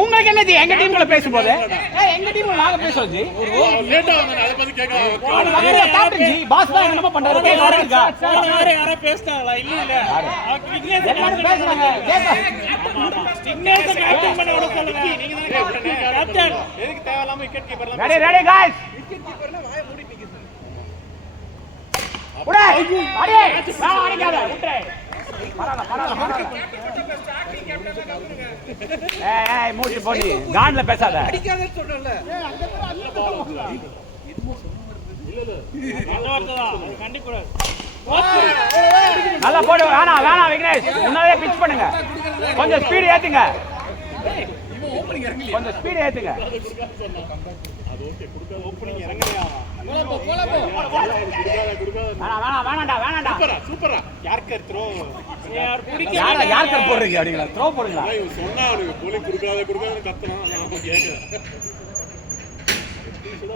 உங்களுக்கு என்ன ஜி எங்க டீம்ல பேசும்போது எங்க டீம்ல நாங்க பேசுவோம் ஜி லேட்டா வந்து அத பத்தி கேக்க கேப்டன் ஜி பாஸ் தான் என்னமா பண்றாரு யாரா பேசுறாங்களா இல்ல எல்லாரும் பேசுறாங்க சிக்னல்ஸ் கேப்டன் பண்ண விட சொல்லுங்க நீங்க தான் கேப்டன் எதுக்கு தேவையில்லாம விக்கெட் கீப்பர்லாம் ரெடி गाइस விக்கெட் கீப்பர்னா வாயை மூடி நிக்குது உடே அடி நான் அடிக்காத உடே பரவாயில்ல ஏய் மூடி போடி கான்ல பேசாத அடிக்காதன்னு சொல்றல நல்லா போடு வேணாம் விக்னேஷ் முன்னாடியே பிட்ச் பண்ணுங்க கொஞ்சம் ஸ்பீட் ஏத்துங்க கொஞ்சம் ஸ்பீட் ஏத்துங்க அது ஓகே குடுக்க ஓபனிங் இறங்கலையா வேணாம்டா சூப்பரா யார்க்கர் த்ரோ யார் பிடிக்க யார்க்கர் போடுறீங்க அப்படிங்களா த்ரோ போடுங்களா சொன்னா அவனுக்கு போலி குடுக்காத கத்துறான் நான் கேக்குறேன்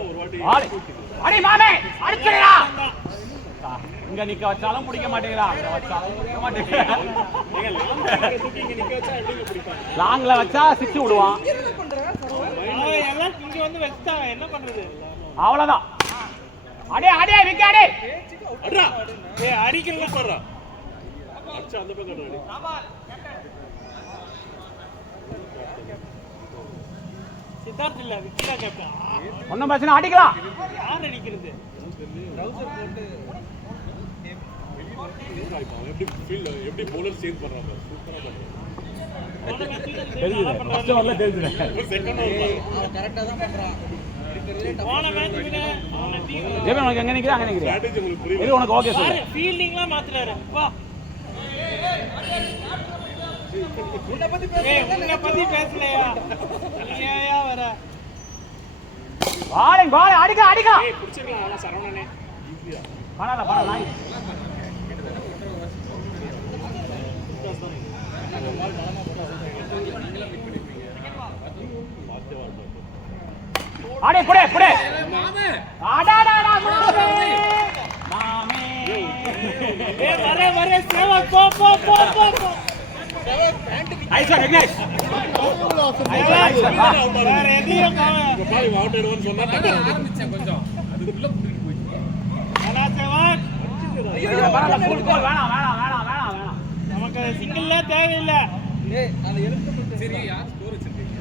ஒரு வாட்டி அடி மாமே அடிச்சடா இங்க நிக்க வச்சாலும் பிடிக்க மாட்டேங்கடா அங்க வச்சாலும் பிடிக்க மாட்டேங்கடா நீங்க லாங் தூக்கி இங்க நிக்க வச்சா எப்படி பிடிப்பாங்க லாங்ல வச்சா 6 விடுவான் எல்லாம் இங்க வந்து வெச்சாங்க என்ன பண்றது அவ்வளவுதான் அடே விக்கெட் அடடா ஏய் அடிக்கல போறா அச்சா அந்த பக்கம் அடி சித்தார்த் இல்ல விக்கிரா கேப்டன் ஒண்ணும் பிரச்சனை அடிக்கலாம் யார் அடிக்கிறது ட்ரவுசர் போட்டு எப்படி பவுலர் சேவ் பண்றாங்க சூப்பரா பண்றாங்க ஃபர்ஸ்ட் ஓவர்ல தெரியுது செகண்ட் ஓவர் கரெக்ட்டா தான் பண்றான் போன மேட்ச் விட அவன டீம் ஜெபன் உனக்கு எங்க நிக்குது அங்க நிக்குது ஸ்ட்ராட்டஜி உங்களுக்கு புரியுது இது உனக்கு ஓகே சொல்லு ஃபீல்டிங்லாம் மாத்துறாரு வா உன்னை பத்தி பேசலையா நீயா வர பால் அடிக்க ஏய் புடிச்சிரலாம் அத சரவணனே ஈஸியா பண்ணல நாய் அடே புடே மாமே அடாடா மாமே ஏய் வர சேவா போ ஐசா விக்னேஷ் வேற எதையும் பாய் அவுட் ஆயிடுவான்னு சொன்னா ஆரம்பிச்சேன் கொஞ்சம் அதுக்குள்ள புடிச்சு போயிடுச்சு அடா சேவன் பரவாயில்ல ஃபுல் கோல் வேணாம் நமக்கு சிங்கிள்ல தேவையில்ல ஏய் அந்த எழுத்து சரி யார் ஸ்கோர் வச்சிருக்கீங்க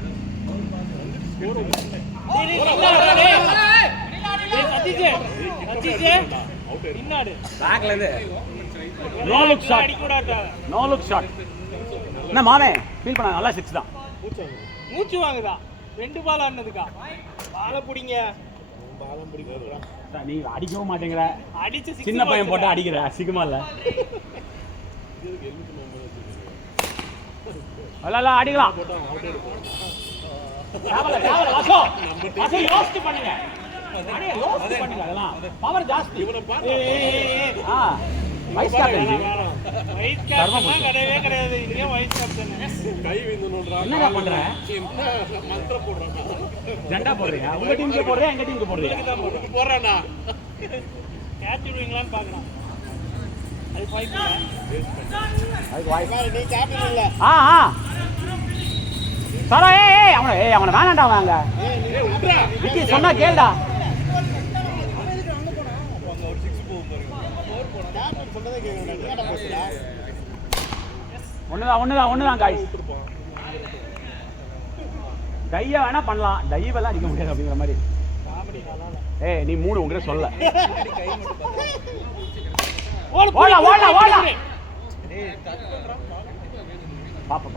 பின்னாடி பேக்ல இருந்து நோ லுக் ஷாட் என்ன மாமே ஃபீல் பண்ண நல்லா 6 தான் மூச்சு வாங்குதா 2 பால் ஆனதுக்கா பால புடிங்க பாலம் பிடிக்குறா நீ அடிக்கவும் மாட்டேங்கற அடிச்சு சின்ன பையன் போட்டு அடிக்கிற அசிங்கமா இல்ல அல்ல அடிக்கலாம் போட்டா அவுட் ஆயிடுவான் தேவல வாசோ யோசிச்சு பண்ணுங்க அடே யோசிச்சு பண்ணுங்க அதெல்லாம் பவர் ஜாஸ்தி இவனை பாரு வைஸ் கேப்டன் வைஸ் கேப்டன் கிடையாது இதுவே வைஸ் கேப்டன் கை விந்துன்றான் என்னடா பண்ற என்ன மந்திர போடுறான் ஜெண்டா போடுறியா உங்க டீமுக்கு போடுறியா எங்க டீமுக்கு போடுறியா போறானா கேட்ச் விடுவீங்களான்னு பார்க்கலாம் அது ஃபைட் அதுக்கு வாய்ஸ் நீ கேப்டன் இல்ல சரோ அவனை வேணாண்டா வாங்க ஏய் உட்றா விக்கி சொன்னா கேளுடா அங்க ஒரு 6 போகும் பாருங்க 4 போனா கேப்டன் சொன்னதே கேக்குறா நீ என்ன பேசுற ஒண்ணுதான் காய்ஸ் டையா வேணா பண்ணலாம் டைவ் எல்லாம் அடிக்க முடியாது அப்படிங்கிற மாதிரி நீ 3 உங்ககிட்ட சொல்ல கை மட்டும் ஓடா டேய் டச் பண்றான்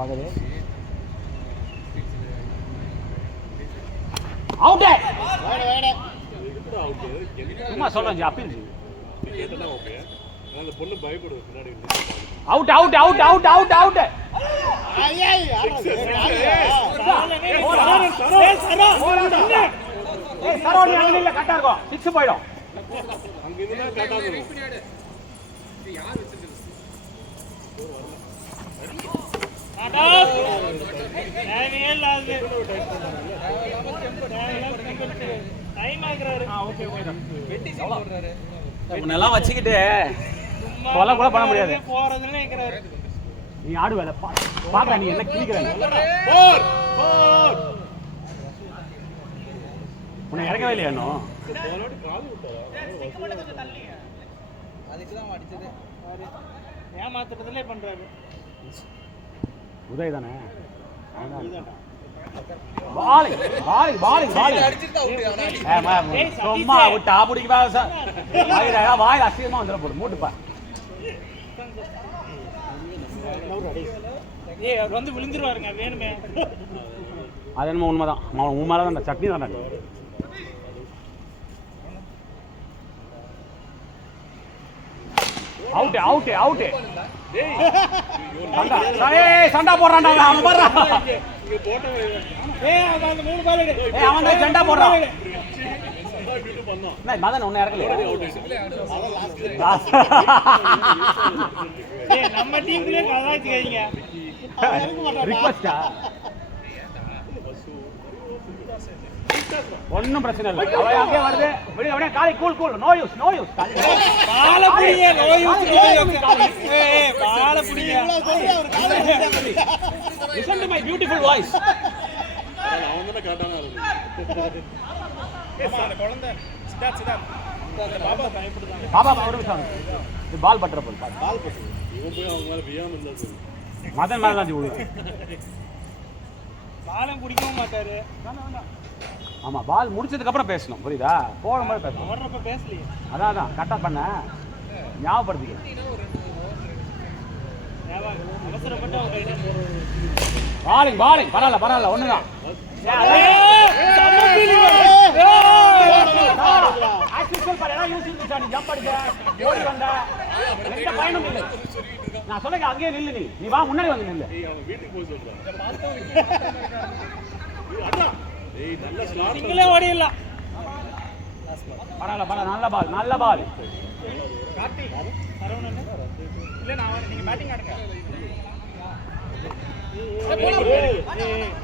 பாக்குது அவுட் வேட எதுக்குடா அவுட் சும்மா சொல்றேன் ஜி அப்பீல் ஜி கேட்டனா ஓகே அந்த பொண்ணு பயப்படுது பின்னாடி அவுட் ஐய் சரோடி அங்க இல்ல கரெக்ட்டா இருக்கும் 6 போய்டும் அங்க இருந்தா கரெக்ட்டா இருக்கும் இது யார் வச்சிருக்கிறது இதெல்லாம் வச்சுக்கிட்டு கொலை கூட பண்ண முடியாது நீ ஆடுவேல பாக்குற நீ என்ன கிழிக்கிற உன்னை இறக்கவே இல்லையா இன்னும் ஏமாத்துறதுலே பண்றாரு உதய் தானே பாலிங் பாலிங் பாலிங் பாலிங் சும்மா விட்டு ஆப்பிடிக்கு சார் வாயில் அசிங்கமா வந்துட போடு மூட்டுப்பா ஏய் அவர் வந்து விழுந்துருவாருங்க வேணுமே அது என்னமோ உண்மைதான் உன் மேலே தான் சட்னி தானே அவுட்டு அவுட்டு அவுட்டு சண்டா போடுறான்டா அவன் போடுறான் அந்த 3 பால் அவன் தான் சண்டா போடுறான் மதன் ஒன்னு இறக்கலையா நம்ம டீம்லயே கலாய்ச்சிக்காதீங்க ரிக்வெஸ்டா ஒன்னும் பிரச்சனை இல்லை அவன் அங்கே வருது வெளியே அப்படியே காலை கூல் கூல் நோ யூஸ் பால புடிங்க நோ யூஸ் ஏய் பால புடிங்க listen to my beautiful voice அவன் தான கரெக்டான ஆளு அந்த குழந்தை சித்தார்த் பாபா பயப்படுறாங்க பாபா ஒரு நிமிஷம் இது பால் பட்டற போல் பால் பட்டு இவன் போய் அவங்க மேல பியாம இருந்தா மதன் மேல தான் ஓடுது பாலம் பிடிக்கவும் மாட்டாரு ஆமா பால் முடிச்சதுக்கு அப்புறம் பேசணும் புரியுதா போடும்போது பேசணும் ஓடுறப்ப பேசலையே அதான் கரெக்டாக பண்ண ஞாபகப்படுத்திக்க அவசரப்பட்டு பாலிங் பாலிங் பரவாயில்ல ஒண்ணுதான் நான் சொல்ல அங்கேயே நில்லு நீ வா முன்னாடி வந்து நில்லு வீட்டுக்கு போய் சொல்றான் நல்ல ஸ்லாட் சிங்கிளே ஓடிடலாம் பரவாயில்ல நல்ல பால் கார்த்திக் அரவணன் இல்ல நான் நீங்க பேட்டிங் ஆடுங்க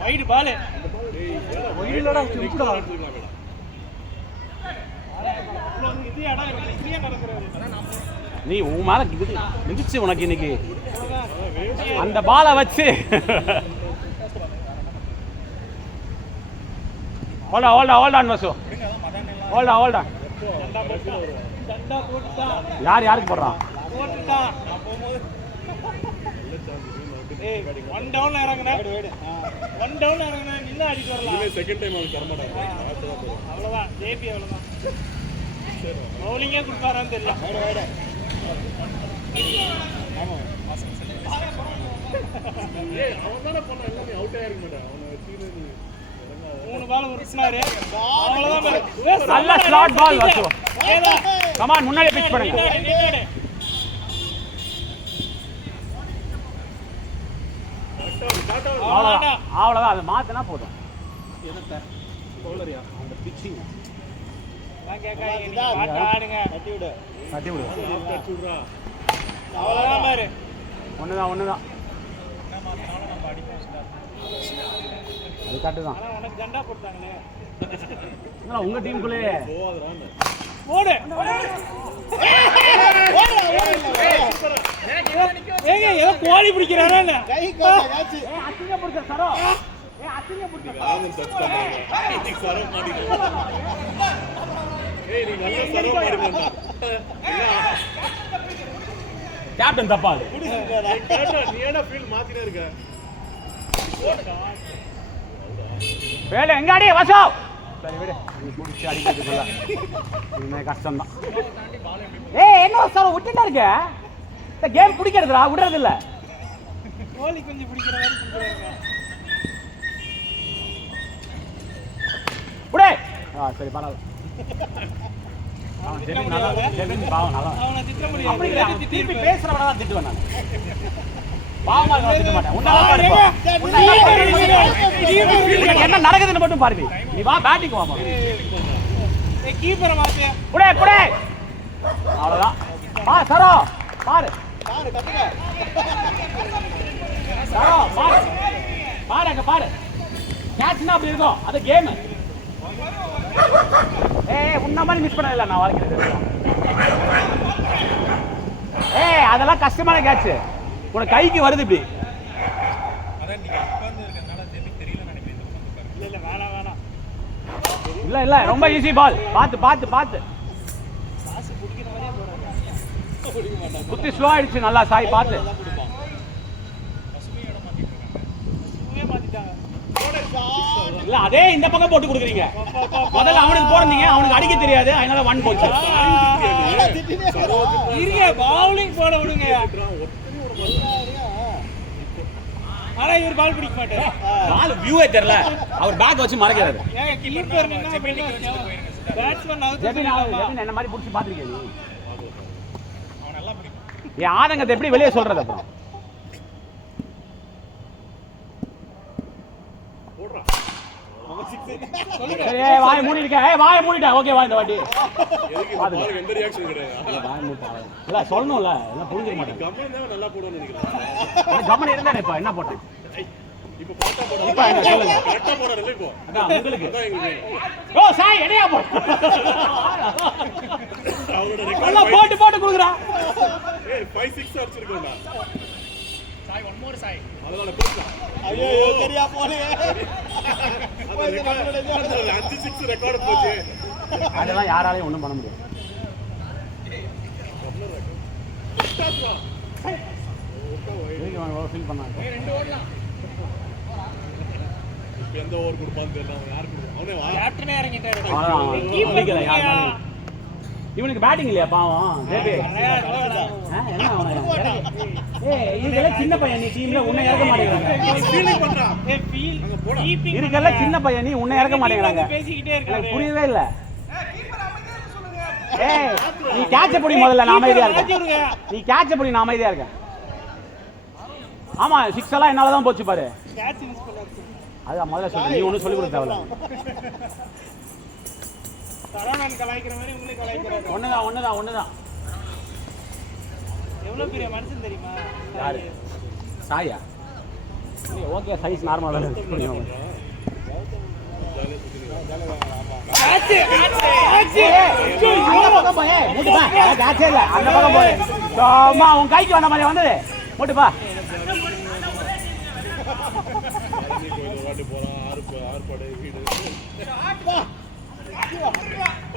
வைட் பால் ஒயிலடா சிம்பிளா இது இடம் ஃப்ரீயா நடக்குறாரு நீ உன் மேல மிதிச்சு உனக்கு இன்னைக்கு அந்த பாலை வச்சு hold on Vasu hold on தண்டா போட்டுட்டான் யாருக்கு போடுறான் போட்டுட்டான் ஏய் 1 டவுன்ல இறங்குனா 1 டவுன்ல இறங்குனா நின்னு அடிக்க வரலாம் இனிமே செகண்ட் டைம் அவன் தர மாட்டான் அவ்வளவுதான் ஜேபி அவ்வளவுதான் பவுலிங்கே கொடுப்பாரான்னு தெரியல ஆமா ஏய் அவன் தான பண்ண எல்லாமே அவுட் ஆயிருக்க மாட்டான் அவனை வச்சிட்டு 3 பால் உருட்டினாரு அவ்வளவுதான் நல்ல ஸ்லாட் பால் வசு கமான் முன்னாடி பிட்ச் பண்ணுங்க அவ்வளவுதான் அதை மாத்தினா போதும் அந்த பிச்சிங் ஆடுங்க தட்டி விடு அவ்வளவுதான் பாரு ஒண்ணுதான் அது கரெக்டு தான் ஆனா உனக்கு தண்டா போட்டாங்களே உங்க டீமுக்குள்ளே ஓடு ஏங்க ஏதோ கோழி பிடிக்கிறாரா என்ன அசிங்க பிடிச்ச சரோ அசிங்க பிடிச்ச ராமன் டச் பண்ணாங்க சரோ மாட்டிட்டான் ஏய் நீ நல்ல சரோ மாட்டிட்டடா கேப்டன் தப்பா அது கரெக்ட்டா நீ ஏடா ஃபீல்ட் மாத்தினே இருக்க வேலை எங்க அடி வசோ சரி விடு நீ புடிச்சு அடிக்கிறதுக்குள்ள இனிமே கஷ்டம் தான் என்ன சார் விட்டுட்டா இருக்க இந்த கேம் பிடிக்கிறதுடா விடுறது இல்ல கோழி கொஞ்சம் பிடிக்கிற மாதிரி பிடிக்கிறாங்க விடு சரி பரவாயில்ல அவனை திட்ட முடியாது திருப்பி பேசுறவன தான் திட்டுவேன் நான் பாவமா திட்ட மாட்டேன் என்ன நடக்குதுன்னு மட்டும் பாருங்க நீ வா பேட்டிங் வா கீப்பரை மாத்து புடே புடே அவ்வளவுதான் பா சரோ பாரு சரோ பாரு பாரு அங்க பாரு கேட்ச்னா அப்படி இருக்கும் அது கேம் உன்ன மாதிரி மிஸ் பண்ணல நான் வாழ்க்கையில அதெல்லாம் கஷ்டமான கேட்ச் உனக்கு கைக்கு வருது இப்படி. அதான் நீங்க உட்கார்ந்து இருக்கறனால ஜெபி தெரியல நினைக்கிறேன். இந்த பக்கம் உட்காரு. இல்ல வேணாம் இல்ல ரொம்ப ஈஸி பால். பார்த்து காசு பிடிக்கிற மாதிரியே போறாங்க. பிடிக்க மாட்டாங்க. குத்தி ஸ்லோ ஆயிடுச்சு நல்லா சாய் பார்த்து. சும்மே மாத்திட்டாங்க. இல்ல அதே இந்த பக்கம் போட்டு கொடுக்குறீங்க. முதல்ல அவனுக்கு போறீங்க, அவனுக்கு அடிக்க தெரியாது, அதனால 1 போச்சு. இருங்க பவுலிங் போட விடுங்க. ஆனா இவர் பால் பிடிக்க மாட்டாரு. பால் வியூவே தெரியல, அவர் பேக் வச்சு மறைக்கிறாரு. ஏங்க கீப்பர் நின்னா பேட்ஸ்மேன் ஜெபின் அவுட். என்ன மாதிரி புடிச்சு பாத்துருக்கீங்க நீ? அவன் நல்லா பிடிக்கும். என் ஆதங்கத்தை எப்படி வெளியே சொல்றது அப்புறம்? போடுறா. சரி வாயை மூடிட்டேன். ஓகே வா இந்த வாட்டி. எதுக்கு இந்த பாலுக்கு எந்த ரியாக்ஷன் கிடையாது. வாயை மூடிட்டேன். இல்ல சொல்லணும்ல, எல்லாம் புரிஞ்சுக்க மாட்டேன். கம்மன் தான் நல்லா போடுவான்னு நினைக்கிறேன். கம்மன் இருந்தானே இப்ப என்ன போட்டேன்? இப்போ பார்த்தா போடுறா. இப்ப என்ன சொல்லுங்க. கரெக்டா போடுறல இப்போ. அதான் உங்களுக்கு. அதான் எங்களுக்கு. ஓ சாய் எடையா போடு. அவரோட நல்லா ரெக்கார்ட் போட்டு குடுக்குறா. 5-6 அடிச்சிருக்கோம்டா. Sai one more Sai. அதனால போடுறா. ஐயோ சரியா போலே. 5-6 ரெக்கார்ட் போச்சு. அதெல்லாம் யாராலையும் ஒண்ணும் பண்ண முடியாது. ஃபீல் பண்ணாங்க. ரெண்டு ஓடலாம். இப்போ எந்த ஓவர் கொடுப்பான்னு தெரியல. அவன் யார் கொடுப்பான்? அவனே வா. கேப்டனே இறங்கிட்டாரு. அவன் அடிக்கல யாரும். இவனுக்கு பேட்டிங் இல்லையா பாவம்? ஜேபி என்ன அவன் இதெல்லாம் சின்ன பையன், நீ டீம்ல உன்னை இறக்க மாட்டேங்கிறாங்க. ஃபீலிங் பண்றா. இருக்கல சின்ன பையன், நீ உன்னை இறக்க மாட்டேங்கிறாங்க. பேசிக்கிட்டே இருக்காரு. எனக்கு புரியவே இல்ல. ஏய் நீ கேட்ச புடி முதல்ல, நான் அமைதியா இருக்கேன். நீ கேட்ச புடி, நான் அமைதியா இருக்கேன். ஆமா 6 எல்லாம் என்னால தான் போச்சு பாரு. கேட்ச் மிஸ் பண்ணாரு. அதான் முதல்ல சொல்லு, நீ ஒன்றும் சொல்லிக் கொடுக்க தேவையில்ல. சரவணன் கலாய்க்கிற மாதிரி உங்களே கலாய்க்கிறாரு. ஒண்ணுதான். எவ்வளவு பெரிய மனுஷன் தெரியுமா? யாரு? சாயா? ஓகே சைஸ் நார்மலா தான் இருக்கு. அந்த பக்கம் போய் சும்மா உன் கைக்கு வந்த மாதிரி வந்தது மூட்டுப்பா.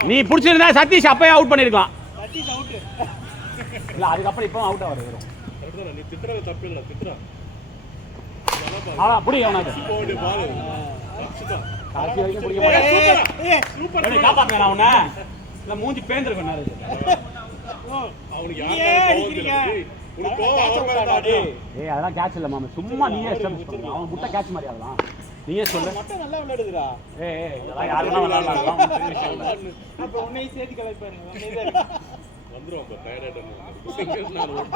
நீ பிடிச்சிருந்தா சதீஷ் அப்பயே அவுட் பண்ணிருக்கலாம். சதீஷ் அவுட். இல்ல அதுக்கப்புறம் இப்போ அவுட் ஆகுது வெறும். கரெக்ட்டா நீ திட்றது தப்பு இல்ல, திட்றா. ஆனா புடி அவனுக்கு. போடு பால். அச்சுடா. காசி வரைக்கும் பிடிக்க மாட்டேன். சூப்பர். என்ன காப்பாத்துறேன் நான் உன்னை. இல்ல மூஞ்சி பேந்திருக்கும் நாரு. அவனுக்கு யார் அடிக்கிறீங்க? உனக்கு கோவம் அவன் மேல தான். ஏய் அதெல்லாம் கேட்ச் இல்ல மாமா, சும்மா நீயே எஸ்டாப்லிஷ் பண்ணு. அவன் முட்டை கேட்ச் மாதிரி அதெல்லாம். நீயே சொல்லு. மட்டும் நல்லா விளையாடுதுடா. ஏய் இதெல்லாம் யாரெல்லாம் விளையாடலாம். அப்ப உன்னையும் சேர்த்து கலாய்ப்பாருங்க. உன்னையே தான் இருக்கு. வந்துரும் அப்ப டயர்ட் ஆயிட்டான். நான் ஓடுறேன்.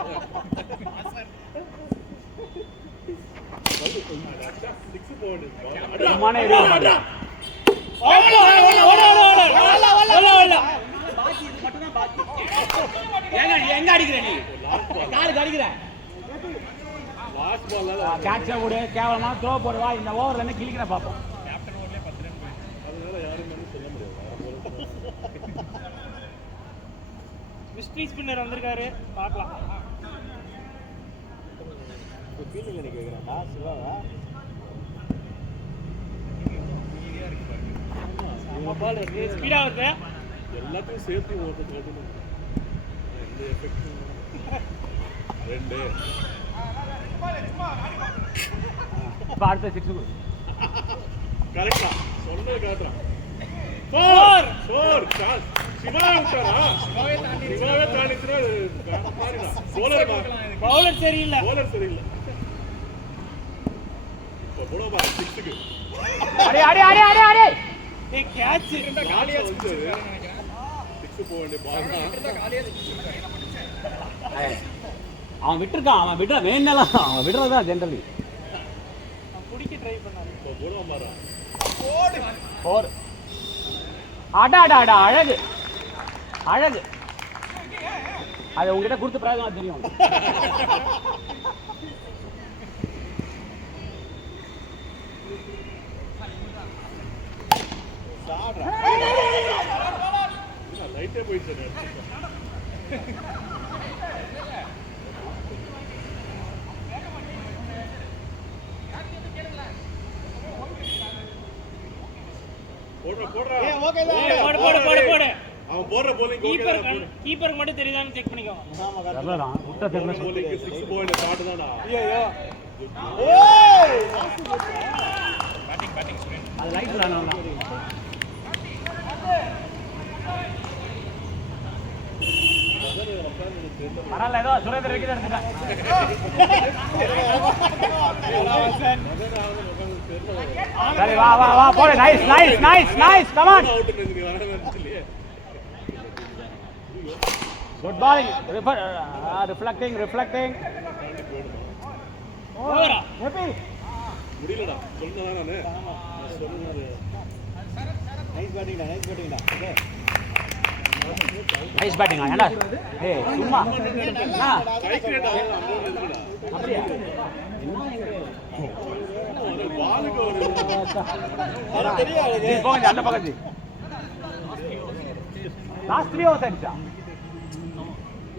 6 போடு. சும்மானே இருக்க மாட்டேன். ஓட. ஏங்க எங்க அடிக்கிற நீ? காலுக்கு அடிக்கிற. லாஸ்ட் பால்ல கேட்ச விடு, கேவலமா த்ரோ போடுவா. இந்த ஓவர்ல என்ன கிழிக்கிற பாப்போம். கேப்டன் ஓவர்லயே 10 ரன் போயிடுச்சு. அதனால யாரும் வந்து சொல்ல முடியாது. மிஸ்ட்ரி ஸ்பின்னர் வந்திருக்காரு, பார்க்கலாம். ஃபீல்டிங் என்ன கேக்குறானா சிவாவா? நம்ம பால் வருது, ஸ்பீடா வருது. எல்லாத்தையும் சேர்த்து ஓட்டு ஓட்டணும். எந்த எஃபெக்ட் 2 இப்ப அடுத்த 6 கரெக்ட்டா சொன்னது கரெக்ட்டா. 4 சான்ஸ் சிவா விட்டாரா? சிவாவே தாண்டிச்சுனா பாருங்க. பவுலர் சரியில்லை. பவுலர் சரியில்லை. இப்போ போடுவா 6க்கு. அடே ஏய் கேட்ச் காலியா வந்து 6 போக வேண்டிய பால் தான். அவன் விட்டுருக்கான். அவன் விடுற வேணலாம், அவன் விடுறதா ஜெனரலி. பிடிக்க ட்ரை பண்ணாரு. இப்போ போடுவா பாரு. 4 அடா அழகு. அது உங்ககிட்ட கொடுத்து பிரயோஜனம் தெரியும். லைட்டே போயிடுச்சு. போடுறா ஏய் போடு போடு போடு போடு அவன் போடுற bowling கீப்பருக்கு மட்டும் தெரியுதான்னு செக் பண்ணிக்கோங்க. தெரியலடா விட்ட தெரியல bowling 6 போயில ஸ்டார்ட் தானா ஐயோ பேட்டிங் சுரேன். அது லைட் தானா பரவாயில்ல ஏதோ சுரேந்தர் விக்கெட் எடுத்துட்டான். சரி வா வா வா போடு. Nice nice nice nice come on. Out நின்னு வரணும் இல்லையே குட் பாலிங். Reflecting reflecting. ஓவரா ஹேப்பி. முடியலடா சொன்னதா நானு சொன்னது நைஸ் பேட்டிங்கா ஏண்டா ஏய் சும்மா ஸ்ட்ரைக் ரேட் ஆகுது அப்படியே பாலுக்கு ஒரு ஜி போங்க அந்த பக்கம் ஜி. லாஸ்ட் 3 ஓவர்ஸ் ஆயிடுச்சா?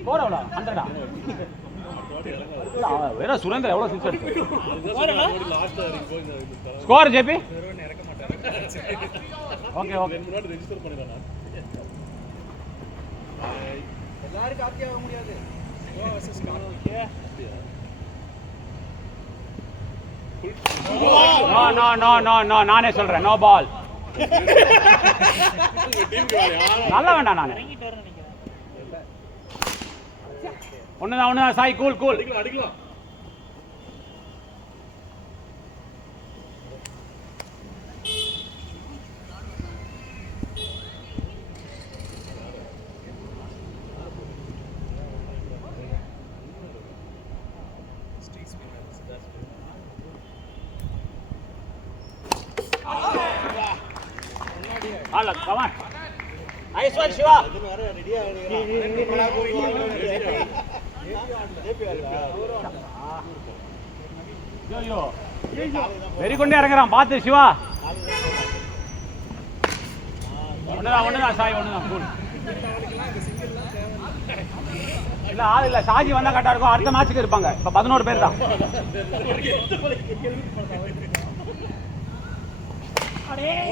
ஸ்கோர் எவ்வளோ? 100டா? வேற சுரேந்தர் எவ்வளோ சிக்ஸ் அடிச்சு? லாஸ்ட் வரைக்கும் போய் ஸ்கோர் ஜேபி? இறக்க மாட்டாங்க. Okay okay. முன்னாடி ரெஜிஸ்டர் பண்ணிடலாம் எல்லாரும் காப்பி ஆக முடியாது. No no no no no நானே சொல்றேன் நோ பால். உங்க டீமுக்கு வேற யாரும் நல்ல வேண்டாம் நானே. இறங்கிட்டு வரேன்னு நினைக்கிறேன். ஒண்ணுதான் சாய் கூல் கூல். அடிக்கலாம் அல்ல come on. Nice one Siva. ஐயோ வெரி கொண்டே இறங்குறான் பார்த்து சிவா. ஒண்ணுதான் சாய் ஒண்ணுதான் கூல். இல்ல ஆள் இல்ல ஷாஜி வந்தா கரெக்டா இருக்கும். அடுத்த மேட்சுக்கு இருப்பாங்க. இப்ப 11 பேர் தான்.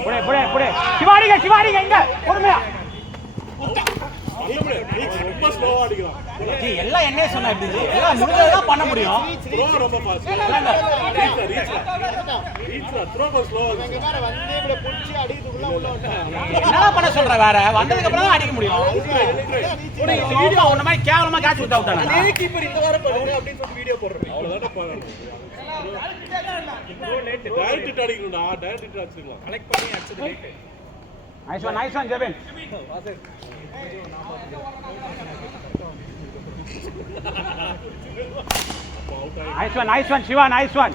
புடே புடே புடே சிவாடிங்க சிவாடிங்க இங்க பொறுமையா. ரொம்ப ஸ்லோவா அடிக்கலாம் ஜி எல்லாம் என்னைய சொன்னா எப்படி ஜி? எல்லாம் முடிஞ்சதான் பண்ண முடியும். த்ரோ ரொம்ப ஃபாஸ்ட் ரீச்ல த்ரோ ரொம்ப ஸ்லோவா இருக்கு வந்து இப்படி புடிச்சு அடிக்குதுக்குள்ள உள்ள வந்துட்டான். என்னடா பண்ண சொல்ற வேற? வந்ததுக்கு அப்புறம் தான் அடிக்க முடியும். வீடியோ உன்ன மாதிரி கேவலமா கேட்ச் விட்டு அவுட்டானே. அதே கீப்பர் இந்த வாரம் பண்ணுங்க அப்படின்னு சொல்லி வீடியோ போடுறேன். அவ்வளவுதான் பாருங்க டைரக்ட் ஹிட் அடிக்கணும்டா டைரக்ட் ஹிட் அடிச்சுக்கலாம் கலெக்ட் பண்ணி அடிச்சது late. Nice one Jebin. Nice one Siva nice one.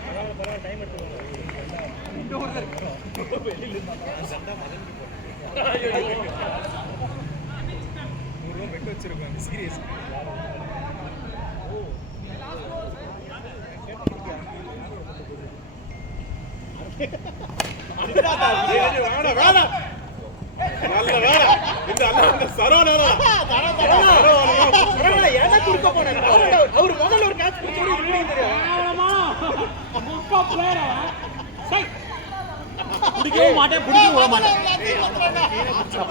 Bet வச்சிருக்கோம் சீரியஸ். வேணாம் நல்ல வேணா இந்த அல்ல சரவணா என்ன குடுக்க போனாரு? அவர் முதல்ல ஒரு கேட்ச் பிடிச்சோட இப்படி தெரியும். பிடிக்கவும் மாட்டேன் பிடிக்க விட மாட்டேன்.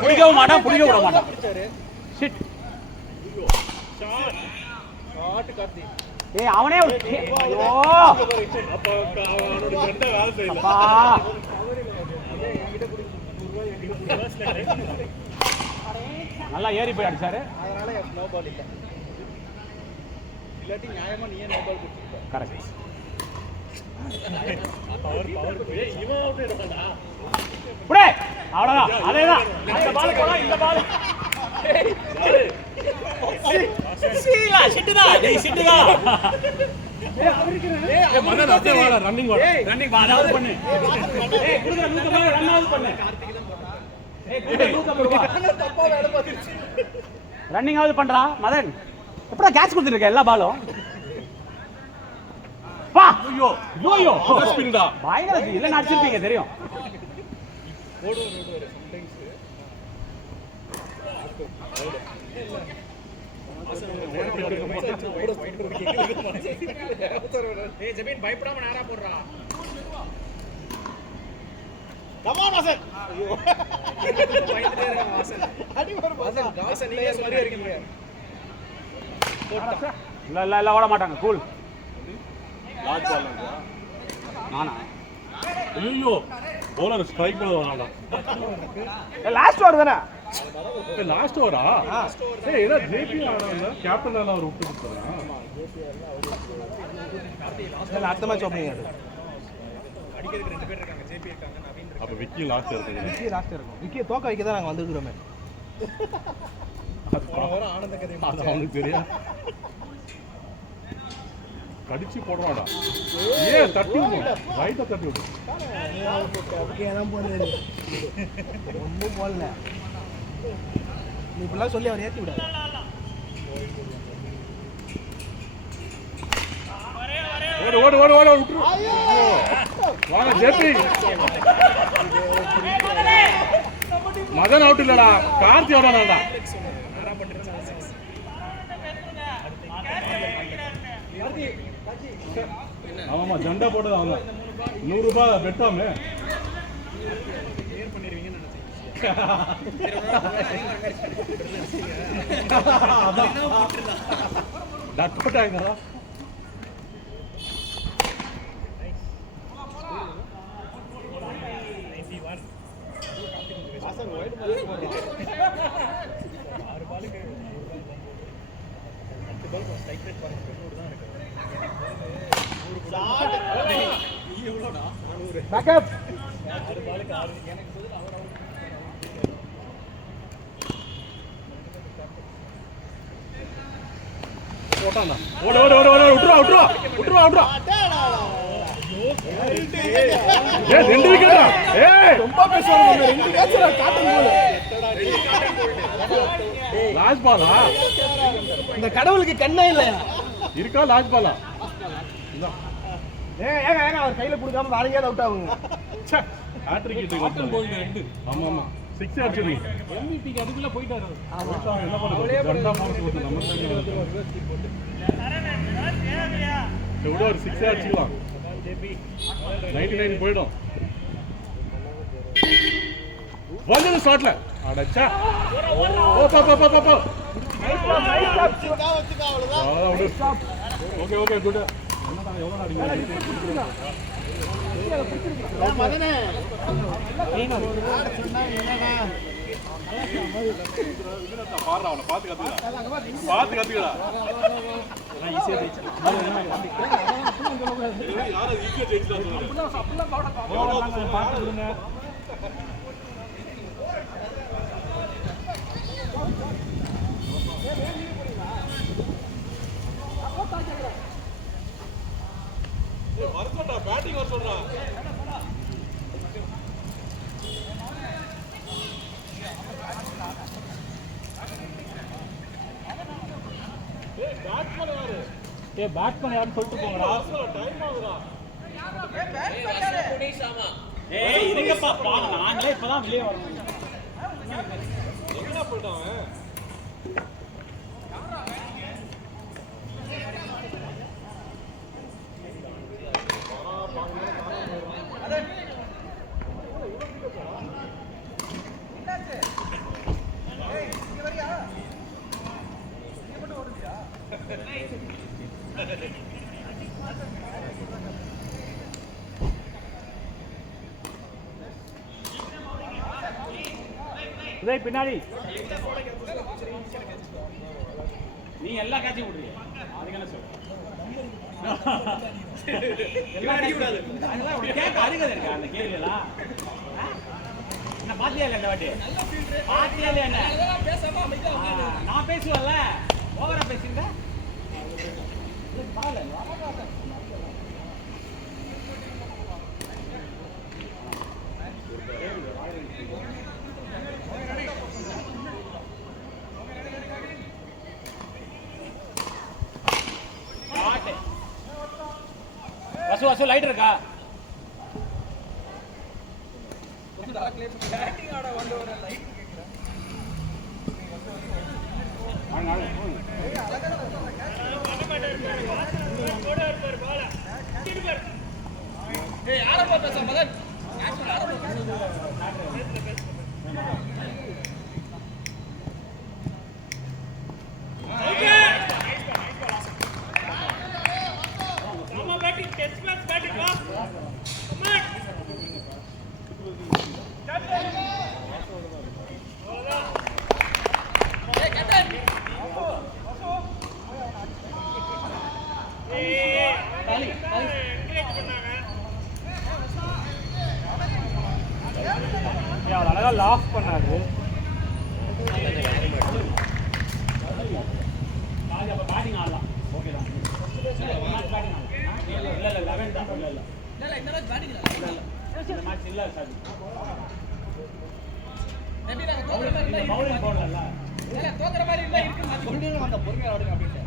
பிடிக்கவும் மாட்டேன் பிடிக்க விட மாட்டேன். ஷிட். ஷாட் கார்த்தி. ஏய் அவனே ஐயோ அப்ப அவனோட கண்ட வேலை செய்யல அப்பா. நல்லா ஏறி போய் அடிச்சாரு. அதனால நோ பால் இல்ல. இல்லாட்டி நியாயமா நீயே நோ பால் கொடுத்திருப்ப. கரெக்ட். பவர் இவன் அவுட் எடுப்பாடா புடே அவ்வளவுதான். அதேதான். இந்த பால் போடா இந்த பால். சீலா சிட்டுடா டேய் சிட்டுடா. ஏய் மதன் அப்படியே வாடா ரன்னிங் வாடா. ரன்னிங் வா அதாவது பண்ணு. ஏய் குடுங்க 100 ரன் ஆவது பண்ணு. ஏய் குடுங்க 100 வா. தப்பா வேலை பார்த்துச்சு. ரன்னிங் ஆவது பண்றா மதன். எப்படா கேட்ச் கொடுத்துருக்க எல்லா பாலும்? வா ஐயோ ஐயோ ஸ்பின்டா பயங்கர இல்ல அடிச்சிருப்பீங்க தெரியும். ஓடுவாரு ஜபீன் பயப்படாம நேரா போடுறா. கமான் வாசன் இல்ல இல்ல இல்ல ஓட மாட்டாங்க கூல் லார்ஜ் பால் நானா ஐயோ பவுலர் ஸ்ட்ரைக் பண்ண வராடா லாஸ்ட் ஓவர் தானே லாஸ்ட் ஓவரா ஏய் ஏதோ ஜேபி ஆடுறாங்க கேப்டன் எல்லாம் அவர் விட்டு கொடுத்தாங்க அடுத்த மேட்ச் ஓப்பனிங் ஆடு அடிக்கிறதுக்கு 2 பேர் இருக்காங்க. ஜேபி இருக்காங்க, நவீன் இருக்காங்க. அப்ப விக்கி லாஸ்ட் இருக்கு விக்கி லாஸ்ட் இருக்கும் விக்கியை தோக்க வைக்க தான் நாங்கள் வந்திருக்கிறோமே வர ஆனந்த கதை அது அவனுக்கு தெரியும் கடிச்சு போடுவாடா ஏன் தட்டி விடு ரைட்டா தட்டி விடு ரொம்ப போடல நீ இப்படிலாம் சொல்லி அவர் ஏற்றி விடாது ஓடு ஓடு ஓடு ஓடு விட்டுரு வாங்க ஜேபி மதன் அவுட் இல்லடா கார்த்தி வரானடா ஆமாமா ஜெண்டா போட்டது அவன் 100 ரூபாய் பெட்டாமே டக்கோட்டாங்கடா பேக்கப் போட்டான்டா ஓடு ஓடு ஓடு ஓடு விட்டுறா விட்டுறா விட்டுறா விட்டுறா ஏய் ரெண்டு விக்கெட்டா ஏய் ரொம்ப பேசுவாங்க ரெண்டு மேட்ச் காட்டன் போல லாஸ்ட் பாலா இந்த கடவுளுக்கு கண்ணே இல்லையா இருக்கா லாஸ்ட் பாலா ஏங்க ஏங்க அவர் கையில கொடுக்காம வேற எங்கேயாவது அவுட் ஆகுங்க ச்சே ஹாட்ரிக் கிட்ட வந்து ஆமா ஆமா 6 அடிச்சிருங்க எம்விபிக்கு அதுக்குள்ள போயிட்டாரு ஆமா என்ன பண்ணுறது ஜெண்டா போறது நம்ம விட ஒரு 6 அடிச்சுக்கலாம் 99 போய்டும் வந்து ஷாட்ல அடச்சா போ ஓகே ஓகே குட் என்னடா எவ்வளவு அடிங்க மதனே பாருடா அவனை பார்த்து கத்துக்கடா ஈஸியா யாரும் ஈஸியா ஜெயிச்சலாம் பார்த்து விடுங்க வரட்டா பேட்டிங் வர சொல்றா பேட்ஸ்மேன் யாரும் சொல்லிட்டு போங்கடா டைம் ஆகுதுடா ஏய் இருங்கப்பா பாங்க நாங்களே இப்பதான் வெளியே வரோம் எங்கடா போயிட்டான் அவன் இதே பின்னாடி நீ எல்லா காட்சியும் விடுறீங்க அதுக்கு என்ன சொல்ற கேட்க அருகதை இருக்கா அந்த கேள்வி எல்லாம் என்ன பாத்தியா இல்ல இந்த வாட்டி பாத்தியா இல்ல என்ன நான் பேசுவேன்ல ஓவரா பேசுறீங்க வசு வசு லைட் இருக்கா அவர் அழகா லாக் பண்ணாரு. பேட்டிங் ஆடலாம். ஓகே தான். இல்ல 11 தான். இல்ல இந்த மேட்ச் பேட்டிங் இல்ல. இந்த மேட்ச் இல்ல சார். மேபி நான் பவுலிங் போடல. இல்ல தோக்குற மாதிரி இல்ல இருக்கு. சொல்லுங்க அந்த பொறுமையா ஆடுங்க அப்படினு.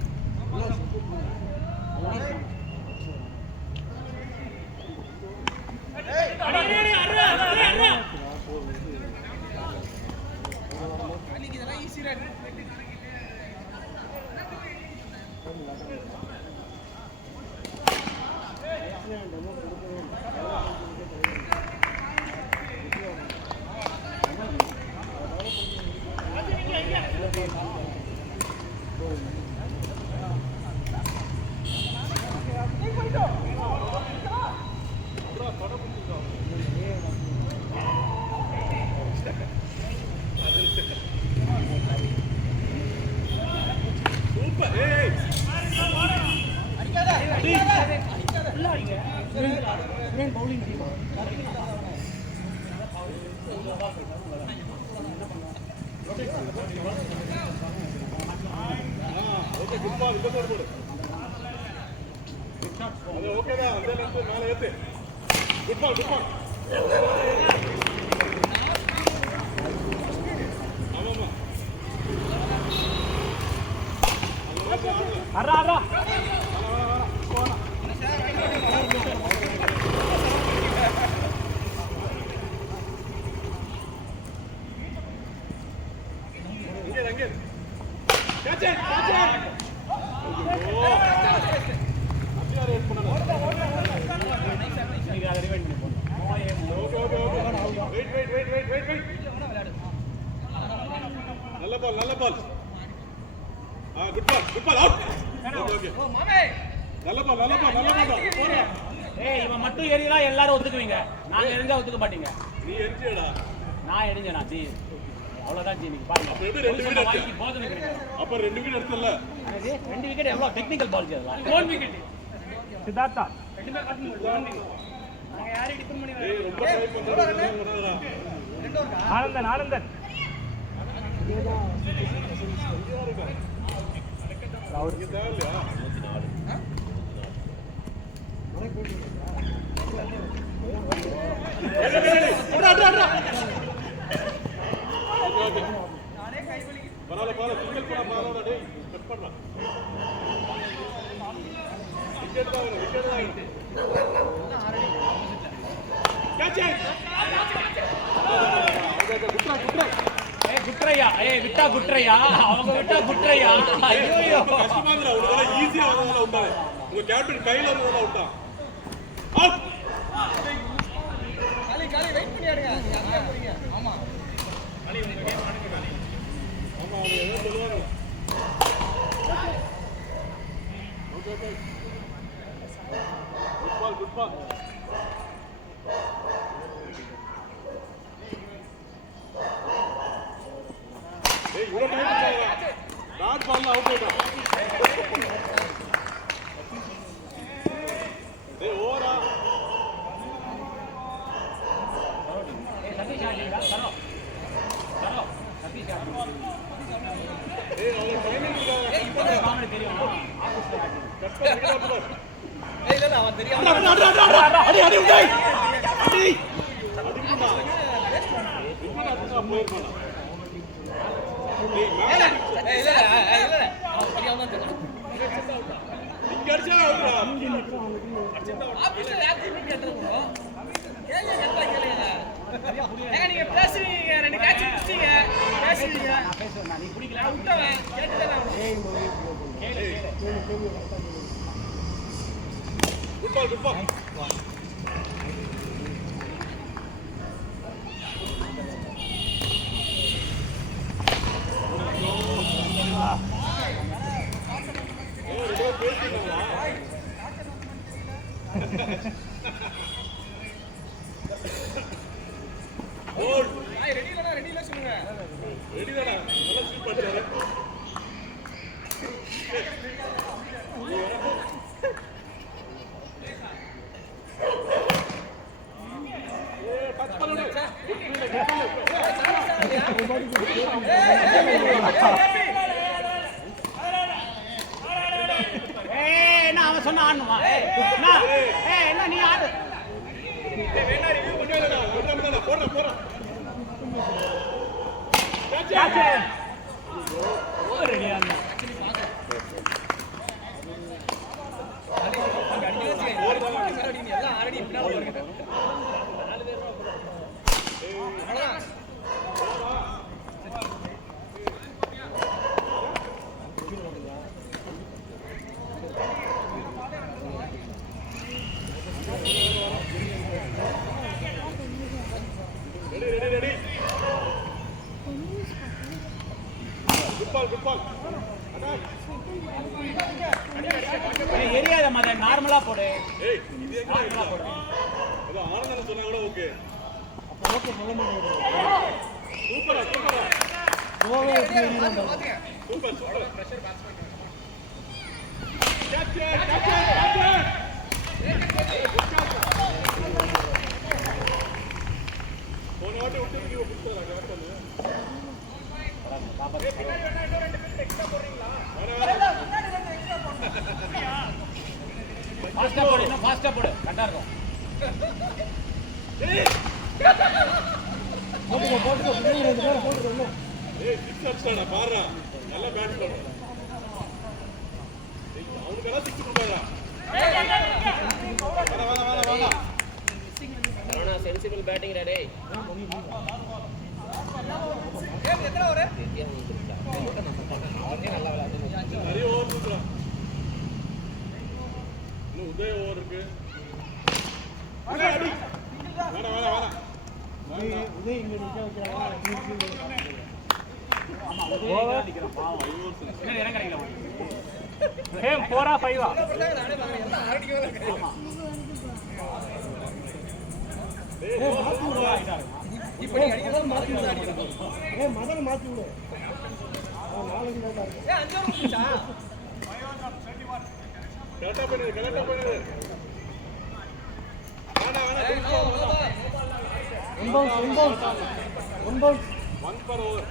நல்ல ball good ball out. Okay ஓ மாமே நல்ல பால் ஏய் இவன் மட்டும் ஏறினா எல்லாரும் ஒத்துக்குவீங்க. நான் எரிஞ்சா ஒத்துக்க மாட்டீங்க. நீ எரிஞ்சடா. நான் எரிஞ்சேனா ஜி அவ்வளவுதான் ஜி. நீங்க பாருங்க அப்ப எப்படி 2 விக்கெட் வாங்கி போதுன்னு கிடையாது. அப்ப 2 விக்கெட் எடுத்தல. அது 2 விக்கெட் எவ்வளவு technical Ball Z. 1 wicket Siddhartha 2 பேர் காட்டுங்க. 1 விக்கெட் நாங்க யாரை டிபெண்ட் பண்ணி ஏய் ரொம்ப ட்ரை பண்றடா. ஆனந்தன் அவருக்கு தேவையா? பரவாயில்ல சிங்கிள் போட டேய் கட் பண்ணா. விக்கெட் தான் கேட்ச் குட்ரையா விட்டா குட்ரையா அவங்க விட்டா குட்ரையா. ஐயோ கஷ்டமா இல்ல. உனக்கு ஈஸியா வரதுல விட்டாரு. உங்க கேப்டன் கையில வரதுல விட்டான். அவுட். காலி வெயிட் பண்ணி ஆடுங்க. நீங்க அங்க போறீங்க. ஆமா காலி உங்க கேம் ஆடுங்க காலி. ஆமா அவங்க ஏதோ சொல்லுவாங்க. ஓகே குட் பால் ஏய் இவரே டைம் டாட் பால்ல அவுட் ஆயிட்டான். ஏய் ஓவரா சதீஷ் ஆடிடா சரோ சதீஷ் ஆடி. ஏய் அவங்க டைமிங் இருக்காங்க. ஏய் இப்போ காமெடி தெரியும். ஆபீஸ்ல ஆடி கட் பண்ணி ஏய் இல்ல அவன் தெரியும். அடி உடை அடி அடிக்குமா இன்னும் அதுதான் போயிருப்பானா. ஏய் இல்ல அவன் தெரியாம தான் தெரியும். இங்க அடிச்சா அவுட்ரா. ஆபீஸ்ல ஆக்டிவிட்டி கேட்றோம். கேளுங்க கேளுங்க. ஏங்க நீங்க பேசுவீங்க 2 கேட்ச் பிடிச்சீங்க. பேசுவீங்க. நான் பேசுவேன். நீ குடிக்கல விட்டவன் கேட்டுதான். கேளு குட் பால் ஓல் ரெடி இல்ல சொல்லுங்க. ரெடி தானா நல்லா ஸ்வீப் பண்ணிட்டாரு டச் பண்ணுங்க என்ன அவன் சொன்ன ஆடணுமா? என்ன நீ ஆடு. வேணா ரிவ்யூ பண்ணிடலாம் போறா எல்லாம் ஆல்ரெடி பின்னால பாருங்க. ரெடி குட் பால் எரியாத மத நார்மலா போடு. ஏய் இது எங்க போடு அது ஆனந்தன சொன்னா கூட ஓகே அப்ப ஓகே சொல்ல மாட்டேங்குது சூப்பரா சூப்பர் பிரஷர் பேட்ஸ்மேன் கேட்ச் போன வாட்டி விட்டு நீ புடிச்சறா கேப்டன் பாபா பின்னாடி வேணா இன்னும் 2 மினிட் எக்ஸ்ட்ரா போறீங்களா ஃபாஸ்டா போடு, இன்னும் ஃபாஸ்டா போடு, கரெக்டா இருக்கும். போட்டுக்கோ பின்னாடி 2 பேர் போட்டுக்கோ. ஏய் சிக்ஸ் அடிச்சாடா பாறா நல்ல பேட் போடு ஏய் அவனுக்கு எல்லாம் சிக்ஸ் போடுறா வா கரோனா சென்சிபிள் பேட்டிங் டா டேய் ஏன் எத்தனை ஓவர்? நிறைய ஓவர் இருக்குடா இன்னும் உதய ஓவர் இருக்கு அடி வேணா உதய் இங்க நிக்க வைக்கறாங்க. ஆமா, ஓவர் அடிக்கிறான் பாவம். இன்னும் இடம் கிடைக்கல. கேம் 4 ஆ 5 ஆ? நானே பாருங்க எல்லாம் ஆல்ரெடி இருக்கு. ஆமா. இப்போ நீ அடிக்கிறது மாத்தி விடு அடிக்கிறது. மதன மாத்தி விடு. 4 நிமிஷம் இருக்கு. 5 ஓவர் முடிச்சா? கரெக்டா பண்ணு வேணா ஒன் பர் ஓவர்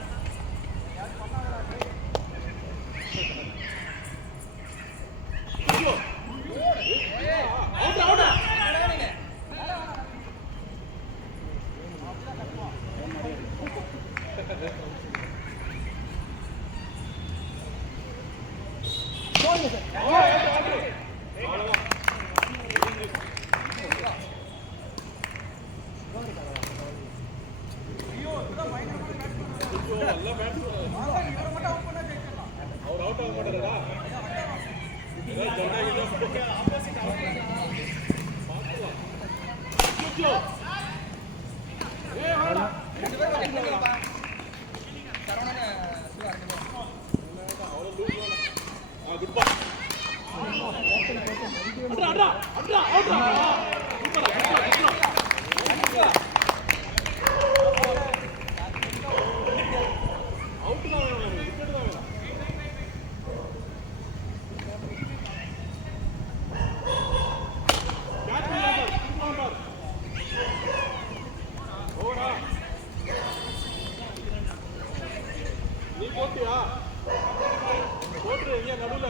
அவர் அவுட் ஆக மாட்டாரா நீ போட்டியா போட்டு எங்க நடுவுல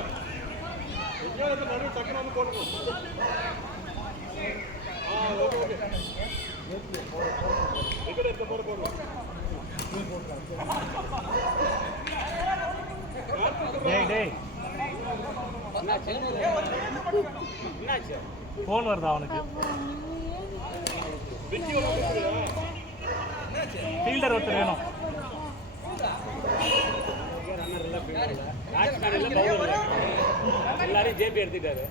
எங்கேயாவது நடுவு டக்குனு வந்து போடணும் ஓகே விக்கெட் எடுத்த போற போடணும் டேய் என்னாச்சு போன் வருதா அவனுக்கு ஃபீல்டர் ஒருத்தர் வேணும் எல்லாரும் ஜேபி எடுத்துட்டாரு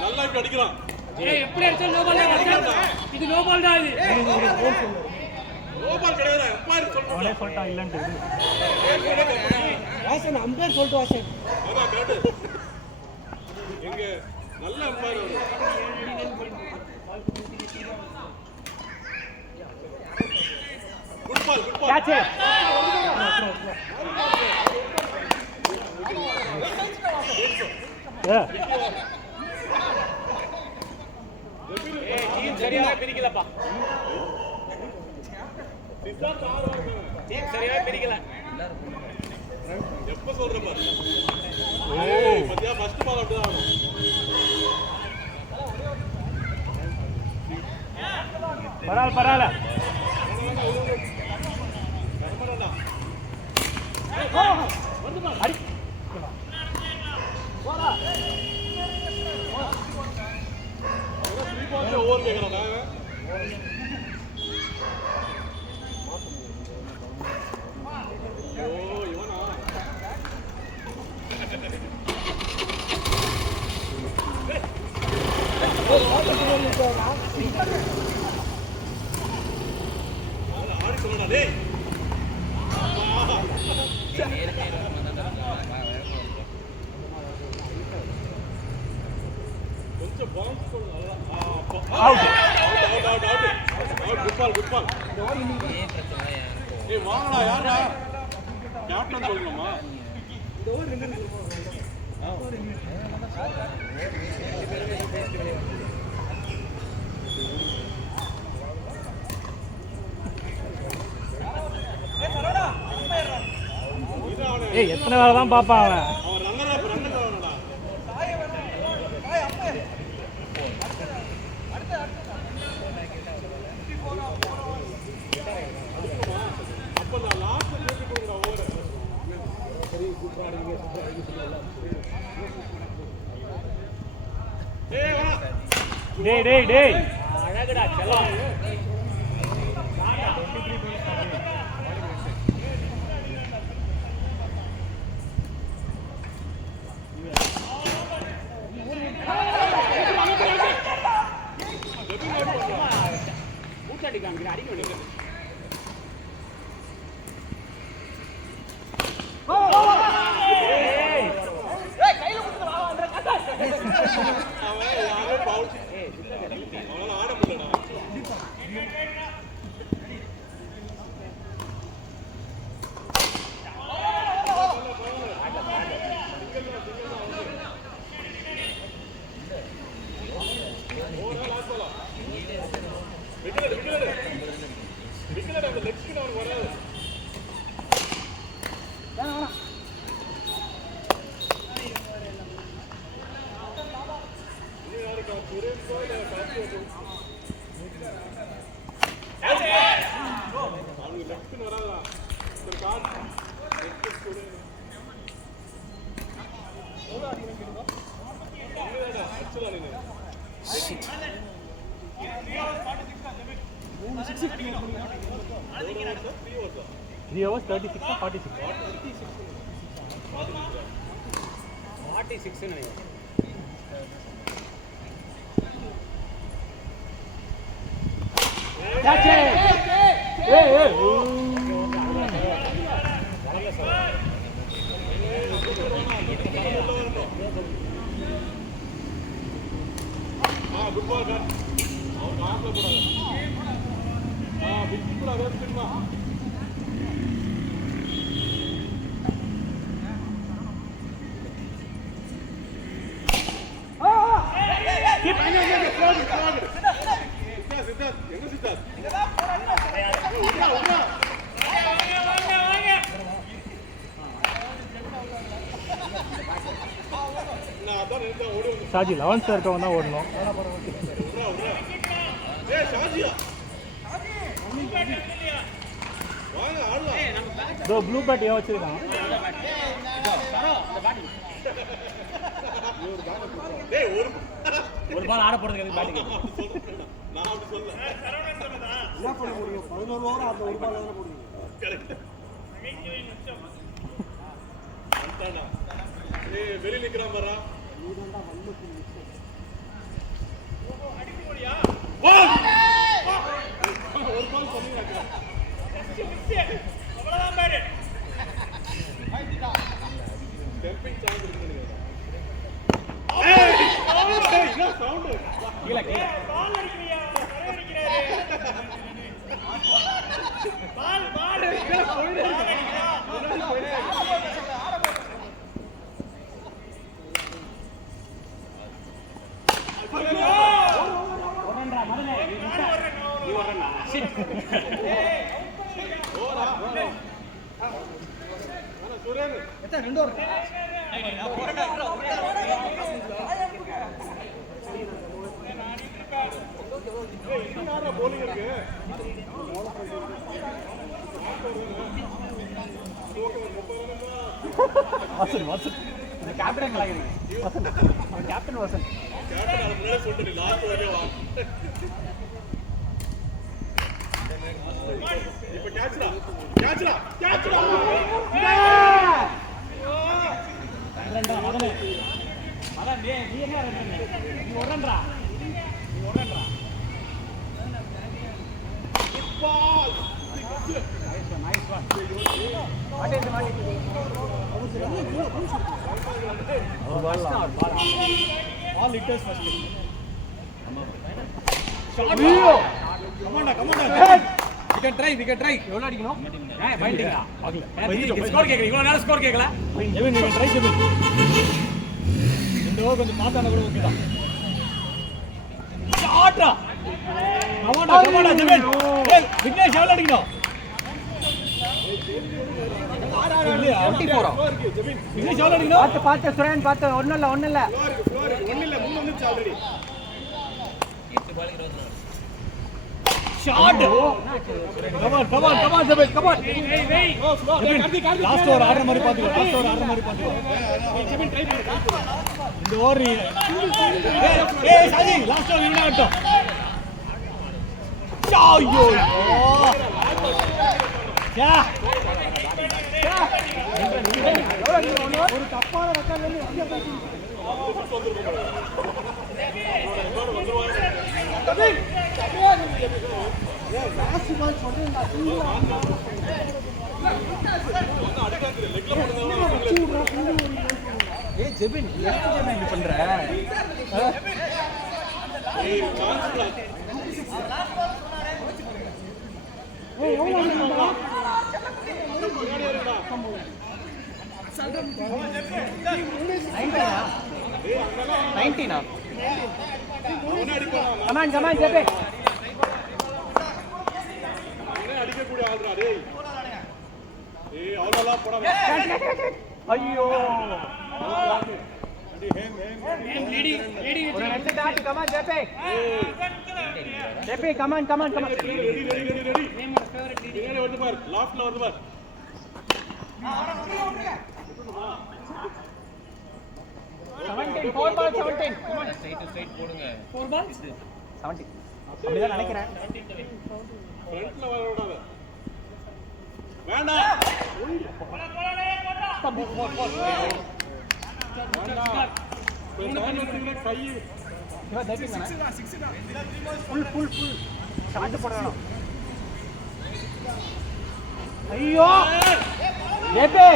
நல்லா அடிக்கலாம் எப்படி அடிச்சா நோ பால் தான். இது நோ பால் தான். இது ஓபால் கிடையாது எம்பையர் சொல்றான். அவனே சொல்லிட்டான் இல்லன்ட்டு. வாசன் அம்பையர் சொல்லிட்டு வாசன். அதான் காட்டு. எங்க நல்ல எம்பையர் அவரு. குட் பால் கேட்ச். டீம் சரியாவே பிரிக்கலப்பா. டீம் சரியாவே பிரிக்கல. எப்ப சொல்ற பாரு. ஏய் மத்தியா ஃபர்ஸ்ட் பால் அப்படிதான் ஆடும். பரவாயில்ல அடி. ஓவர் கேக்குறாங்க. ஓ இவனா ஆடி சொல்லடா டேய். கொஞ்சம் பவுன்ஸ் பண்ணு. அவுட். Good ball. ஏய் வாங்கடா யாரா? கேப்டன் சொல்லணுமா? ஏய் எத்தனை வேலை தான் பாப்பான் அவன். அவன் ரன்னர் வரணும்டா. அப்ப நான் லாஸ்ட் பேசி கொடுங்கடா ஓவர். ஏய் வா. டேய் அழகுடா செல்லம். மூச்சடி காமிக்கிற அடிக்க வேண்டியது. அவன் யாரோ பவுன்ஸ். அவனால ஆட முடியலடா. விக்கெட் அந்த லெக் ஸ்பின் அவனுக்கு வராது. அவனுக்கு லெக் ஸ்பின் வராதா? ஒரு கார்டு ஆக்சுவலா நீங்க 3 hours 36 or 46. 46 நினைக்கிறேன். Catch it. Hey. Good ball caught. அவன் காட்ல போடாத. விக்கெட் கூட அத ஸ்பின்மா. சித்தார்த் எங்க சித்தார்த்? நான் அதான் நினைச்சேன் ஓடி வந்து. சாஜி 11th இருக்கவன் தான் ஓடணும். ஏய் ஷாஜியா வாங்க ஆடலாம். இதோ ப்ளூ பேட் ஏன் வச்சிருக்கான்? டேய் ஒரு பால் ஆட போறதுக்கு பேட்டிங். நான் அப்படி சொல்ல. என்ன பண்ண முடியும்? 11 ஓவர் அந்த ஒரு பால் தான போடுவீங்க. கரெக்ட். அந்தானா. ஏய் வெளிய நிக்கறான் பாரா. நீ தான்டா வல்லுக்கு மிஸ். கீழே கீழே வசன் வசன் கேப்டன் வசன் கேப்டன் வசன் இப்ப கேட்ச்டா கேட்ச்டா கேட்ச்டா ரெண்டா மதனே மதன் நீ என்ன ரெண்டு நீ ஒரன்றா பால் நைஸ் ஒன் மாட்டே மாட்டே all litres first we can try எவ்வளவு அடிக்கணும் பைண்டிங்கா பாக்கல ஸ்கோர் கேக்குறீங்க இவ்வளவு நேரம் ஸ்கோர் கேக்கல ஜெபின் நீங்க ட்ரை ஜெபின் இந்த ஓவர் கொஞ்சம் பார்த்தானே கூட ஓகே தான் ஷாட்டா கமாண்டா ஜெபின் ஏய் விக்னேஷ் எவ்வளவு அடிக்கணும் 24 விக்னேஷ் எவ்வளவு அடிக்கணும் பார்த்து சுரேன் பார்த்து ஒண்ணும் இல்ல ஃப்ளோர் ஒண்ணு இல்ல மூணு வந்துச்சு already shot come on Jabin come on last over ஆடுற மாதிரி பாத்துக்கோ Jabin ட்ரை பண்ணு இந்த ஓவர் ஏய் சாஜி லாஸ்ட் ஓவர் இவனா ஆட்டம் ஐயோ யா ஒரு தப்பான ரெக்கார்ட்ல இருந்து ஏய் ஜெபின் என்ன இப்படி பண்ற ஏய் எவ்வளவு 19 come on ஜெபே அடிக்கக்கூடிய ஆள்றா டேய் ஏய் அவ்வளவுலாம் போடாத ஐயோ leading ஒரு ரெண்டு dot come on ஜெபே come on ready name favourite leading வந்து பார் லாஸ்ட்ல வந்து பார் 17 4 ball 17 come on ஸ்ட்ரைட் போடுங்க 4 ball 17 அப்படிதான் நினைக்கிறேன் ஃப்ரண்ட்ல வர விடாத வேண்டாம் கை ஃபுல் ஷாட் போடணும் ஐயோ ஜெபே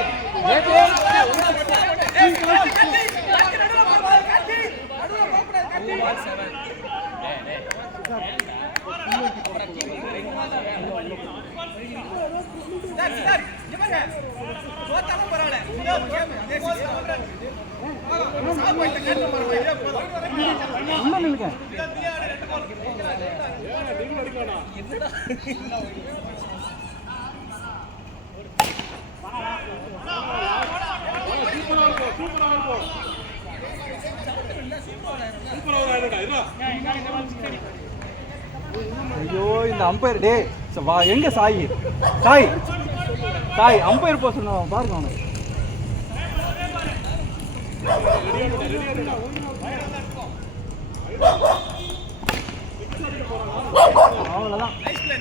ஐயோ இந்த அம்பையர் டே எங்க சாய் அம்பையர் போக சொன்ன பாருங்க அவனுக்கு அவ்வளவுதான் nice play